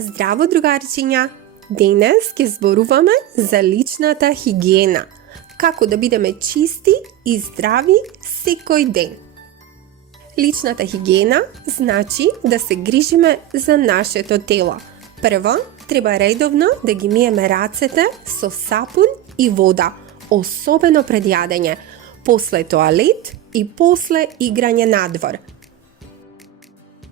Здраво, другарчиња! Денес ќе зборуваме за личната хигиена. Како да бидеме чисти и здрави секој ден. Личната хигиена значи да се грижиме за нашето тело. Прво, треба редовно да ги миеме рацете со сапун и вода, особено пред јадење, после тоалет и после играње надвор.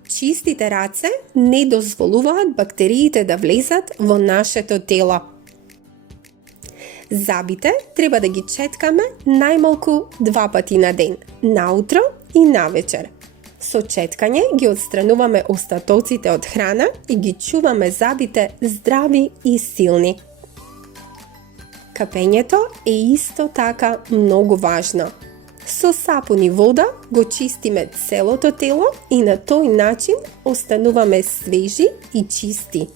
Чистите раце не дозволуваат бактериите да влезат во нашето тело. Забите треба да ги четкаме најмалку 2 пати на ден, наутро и навечер. Со четкање ги отстрануваме остатоците од храна и ги чуваме забите здрави и силни. Капењето е исто така многу важно. Со сапун и вода го чистиме целото тело и на тој начин остануваме свежи и чисти.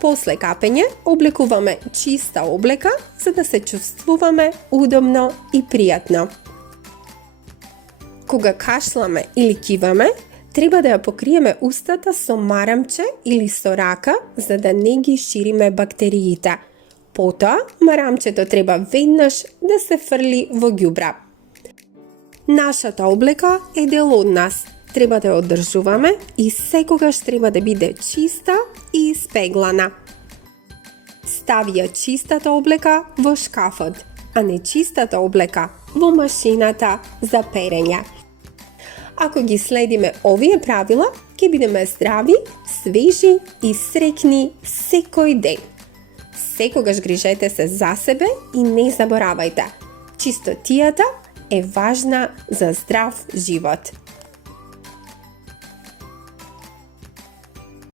После капење облекуваме чиста облека за да се чувствуваме удобно и пријатно. Кога кашламе или киваме, треба да ја покриеме устата со марамче или со рака за да не ги шириме бактериите. Потоа, марамчето треба веднаш да се фрли во ѓубра. Нашата облека е дел од нас. Треба да ја одржуваме и секогаш треба да биде чиста и испеглана. Стави ја чистата облека во шкафот, а нечистата облека во машината за перење. Ако ги следиме овие правила, ќе бидеме здрави, свежи и среќни секој ден. Секогаш грижете се за себе и не заборавајте, чистотијата е важна за здрав живот.